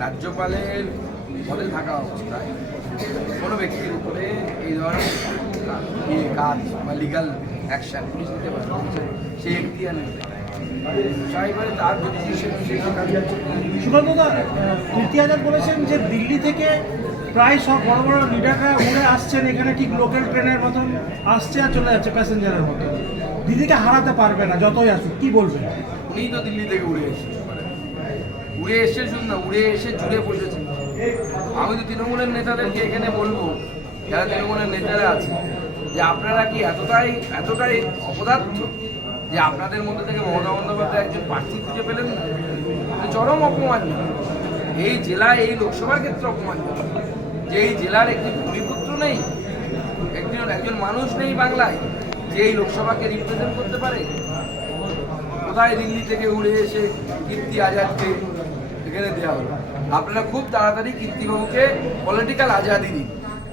রাজ্যপালের পদে থাকা অবস্থায় কোনো ব্যক্তির উপরে এই ধরনের ইয়ে কাজ বা লিগাল অ্যাকশন পুলিশ নিতে পারে। সেই এখতিয়ার নেই। বলেছেন যে দিল্লি থেকে প্রায় সব বড় বড় লিডাররা উড়ে আসছেন এখানে ঠিক লোকাল ট্রেনের মতন আসছে আর চলে যাচ্ছে প্যাসেঞ্জারের মতো দিদিকে হারাতে পারবে না যতই আসুক কি বলবেন? উনিই তো দিল্লি থেকে উড়ে এসেছে উড়ে এসে শুন না, উড়ে এসে জুড়ে বসেছে। আমি তো তৃণমূলের নেতাদেরকে এখানে বলব, যারা তৃণমূলের নেতারা আছে, যে আপনারা কি এতটাই এতটাই অপদার্থ যে আপনাদের মধ্যে থেকে মমতা বন্দ্যোপাধ্যায় একজন প্রার্থী খুঁজে পেলেন না? চরম অপমান এই জেলায়, এই লোকসভার ক্ষেত্রে অপমান যে এই জেলার একটি ভূমিপুত্র নেই, একজন একজন মানুষ নেই বাংলায়, যে এই লোকসভাকে রিপ্রেজেন্ট করতে পারে। কোথায় দিল্লি থেকে উড়ে এসে কীর্তি আজাদকে এখানে দেওয়া হলো। আপনারা খুব তাড়াতাড়ি কীর্তিবাবুকে পলিটিক্যাল আজাদি দিন।